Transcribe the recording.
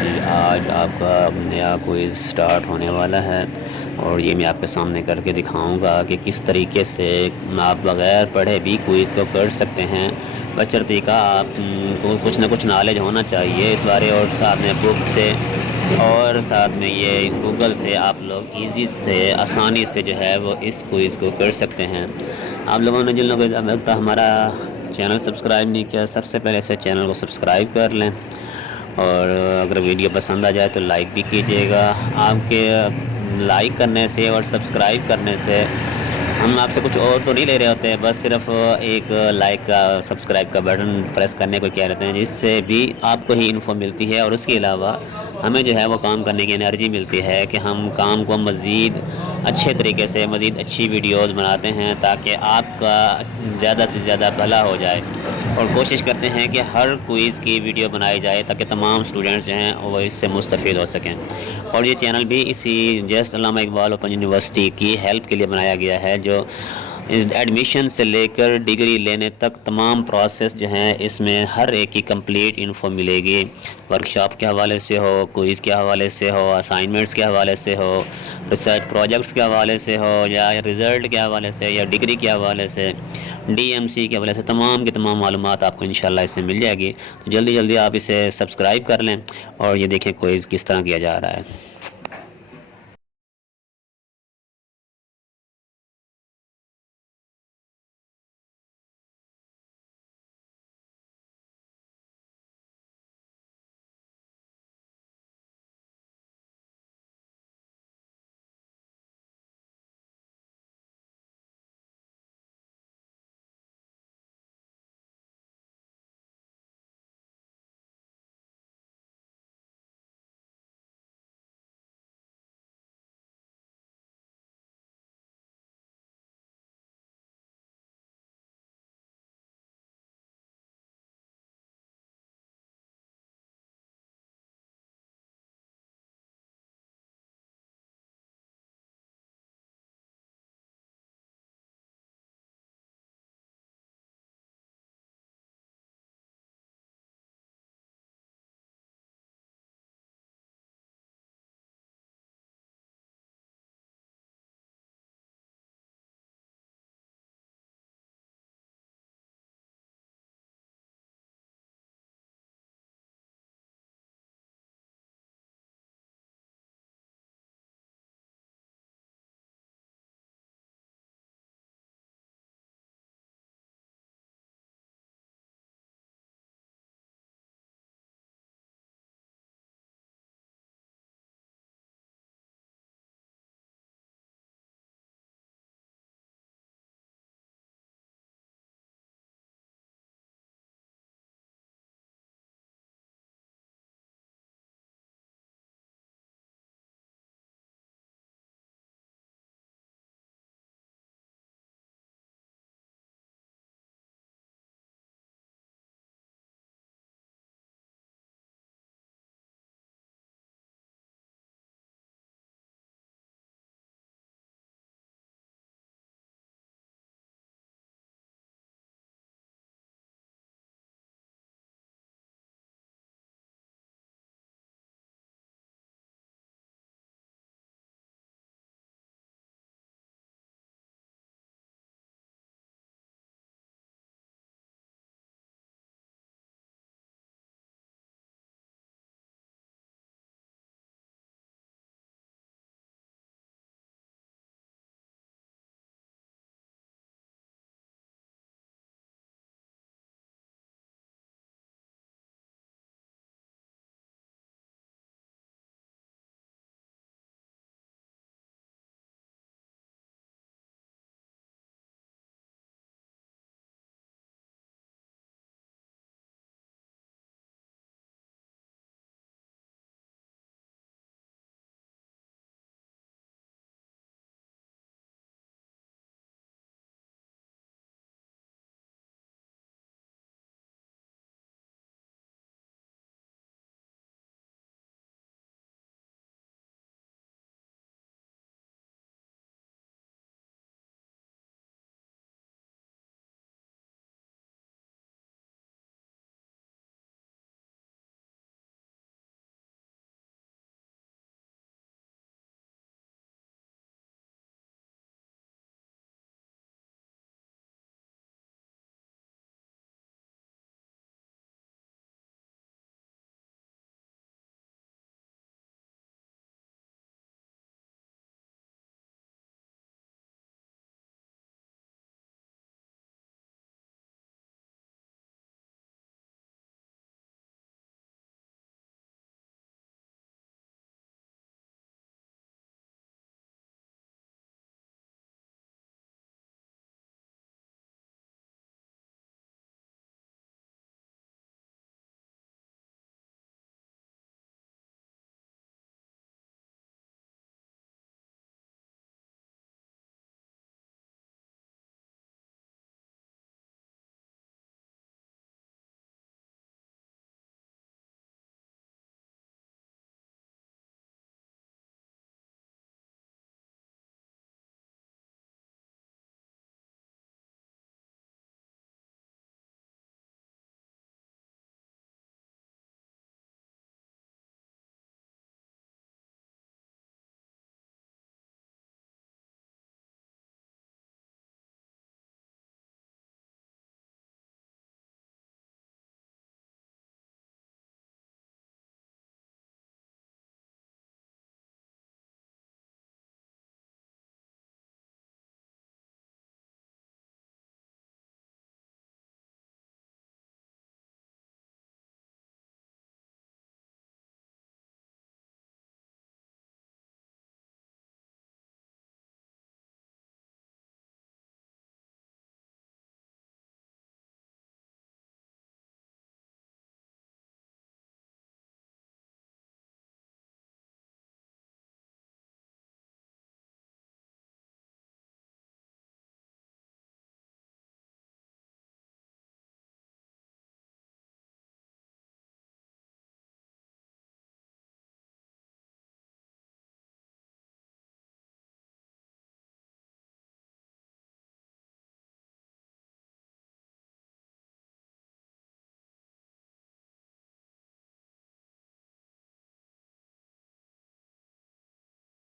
جی آج آپ کا نیا کوئز سٹارٹ ہونے والا ہے اور یہ میں آپ کے سامنے کر کے دکھاؤں گا کہ کس طریقے سے آپ بغیر پڑھے بھی کوئز کو کر سکتے ہیں، بشرطیکہ کا آپ کو کچھ نہ کچھ نالج ہونا چاہیے اس بارے، اور ساتھ میں بک سے اور ساتھ میں یہ گوگل سے آپ لوگ ایزی سے آسانی سے جو ہے وہ اس کوئز کو کر سکتے ہیں۔ آپ لوگوں نے جن لوگوں نے اب تک ہمارا چینل سبسکرائب نہیں کیا، سب سے پہلے سے چینل کو سبسکرائب کر لیں، اور اگر ویڈیو پسند آ جائے تو لائک بھی کیجیے گا۔ آپ کے لائک کرنے سے اور سبسکرائب کرنے سے ہم آپ سے کچھ اور تو نہیں لے رہے ہوتے ہیں، بس صرف ایک لائک کا سبسکرائب کا بٹن پریس کرنے کو کہہ رہتے ہیں، جس سے بھی آپ کو ہی انفو ملتی ہے، اور اس کے علاوہ ہمیں جو ہے وہ کام کرنے کی انرجی ملتی ہے کہ ہم کام کو مزید اچھے طریقے سے مزید اچھی ویڈیوز بناتے ہیں تاکہ آپ کا زیادہ سے زیادہ بھلا ہو جائے، اور کوشش کرتے ہیں کہ ہر کوئز کی ویڈیو بنائی جائے تاکہ تمام اسٹوڈنٹس جو ہیں وہ اس سے مستفید ہو سکیں۔ اور یہ چینل بھی اسی جسٹ علامہ اقبال اوپن یونیورسٹی کی ہیلپ کے لیے بنایا گیا ہے، جو ایڈمیشن سے لے کر ڈگری لینے تک تمام پروسیس جو ہیں اس میں ہر ایک کی کمپلیٹ انفو ملے گی، ورکشاپ کے حوالے سے ہو، کوئز کے حوالے سے ہو، اسائنمنٹس کے حوالے سے ہو، ریسرچ پروجیکٹس کے حوالے سے ہو، یا رزلٹ کے حوالے سے، یا ڈگری کے حوالے سے، ڈی ایم سی کے حوالے سے، تمام کی تمام معلومات آپ کو انشاءاللہ اس سے مل جائے گی۔ تو جلدی جلدی آپ اسے سبسکرائب کر لیں، اور یہ دیکھیں کوئز کس طرح کیا جا رہا ہے۔